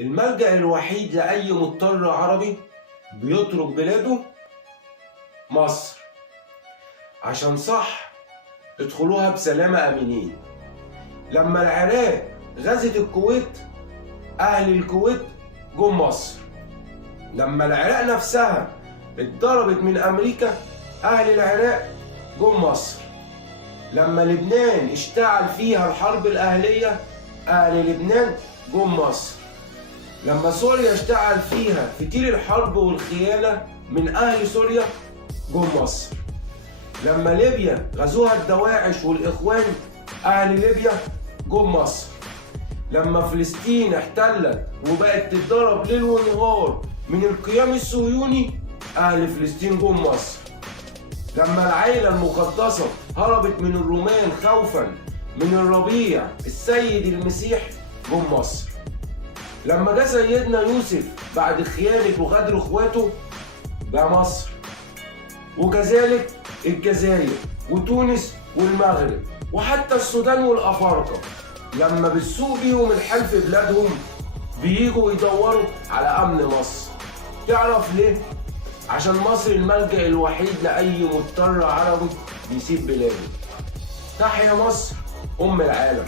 الملجأ الوحيد لأي مضطر عربي بيترك بلاده مصر. عشان صح ادخلوها بسلامة آمنين. لما العراق غزت الكويت أهل الكويت جم مصر. لما العراق نفسها اتضربت من أمريكا أهل العراق جم مصر. لما لبنان اشتعل فيها الحرب الأهلية أهل لبنان جم مصر. لما سوريا اشتعل فيها فتيل الحرب والخيانة من أهل سوريا جم مصر. لما ليبيا غزوها الدواعش والإخوان أهل ليبيا جم مصر. لما فلسطين احتلت وبقت تتضرب ليل ونهار من القيام الصهيوني أهل فلسطين جم مصر. لما العائلة المقدسة هربت من الرومان خوفا من الربيع السيد المسيح جم مصر. لما جه سيدنا يوسف بعد خيانة وغدر اخواته جه مصر. وكذلك الجزائر وتونس والمغرب وحتى السودان والأفارقة لما بالسوق بيهم الحال في بلادهم بييجوا يدوروا على أمن مصر. تعرف ليه؟ عشان مصر الملجأ الوحيد لأي مضطر عربي بيسيب بلاده. تحيا مصر أم العالم.